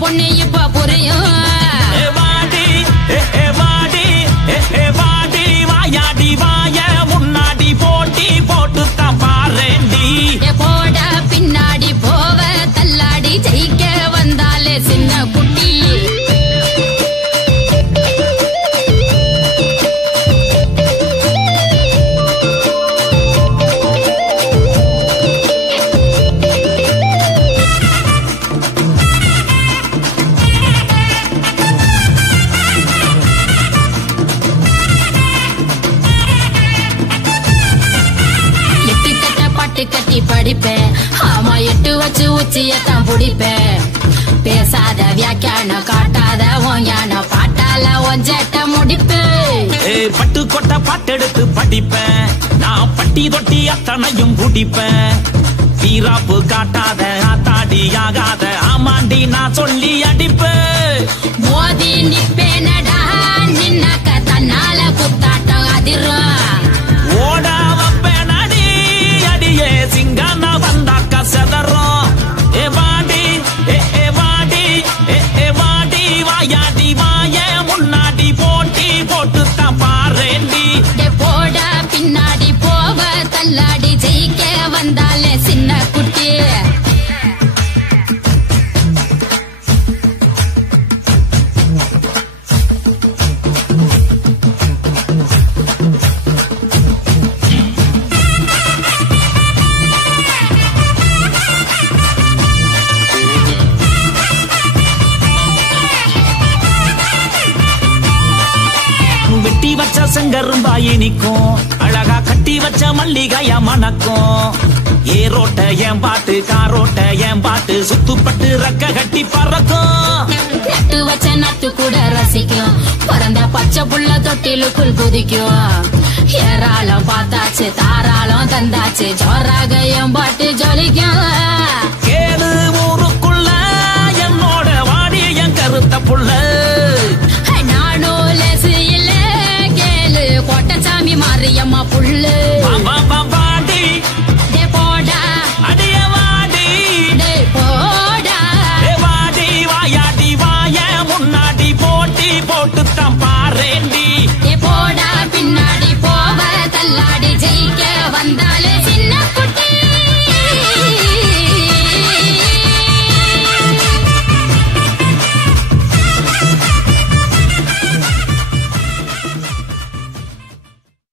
பொண்ணு இப்ப புரியும் வாடி வாடி வாடி வாயாடி வாய முன்னாடி போட்டி போட்டு தான் பாரேண்டி போட பின்னாடி போவ தள்ளாடி ஜெயிக்க வந்தாலே சின்ன குட்டி கட்டி படிப்பேன் ஆமா 8 வச்சு உச்சியத்தான் புடிப்பேன் பேசாத வியாக்கியான காட்டாத ஓஞான பாட்டால ஒஞ்சட்ட முடிப்பேன் பட்டு கொட்ட பாட்டெடுத்து படிப்பேன் நான் பட்டி தொட்டி அத்தனையும் குடிப்பேன் வீராப்பு காட்டாத ஆத்தாடி ஆகாத ஆமாண்டி நான் சொல்லி அடிப்பேன் மோதி நிப்பேனடா நின்னாக்க தன்னால குத்தாட்டம் அதிரும் ஓடாவ பேனடி அடியே சிங்கான வந்தாக்க செதறோம் வாடி வாடி வாடி வாயாடி வாய முன்னாடி போட்டி போட்டு தான் பாரேண்டி போட பின்னாடி போவ தள்ளாடி ஜெயிக்க வந்தாலே சின்ன குட்டி வெட்டி வச்ச செங்கரும்பாயி நிக்கும் அழகா கட்டி வச்ச மல்லிகைய மணக்கும் ஏரோட்ட ஏன் பாட்டு காரோட்ட ஏன் பாட்டு சுத்துப்பட்டு ரக்க கட்டி பறக்கும் நட்டு வச்ச நட்டு கூட ரசிக்கும் பிறந்த பச்சை புள்ள தொட்டிலுக்குள் குதிக்கும் ஏராளம் பார்த்தாச்சு தாராளம் தந்தாச்சு ஜோராக என் பாட்டு ஜொலிக்கும் கேளு ஊருக்குள்ள என்னோட வாடி என் கருத்த புள்ள நானும் லேசு இல்ல கேளு கோட்டச்சாமி மாரியம்மா புள்ளு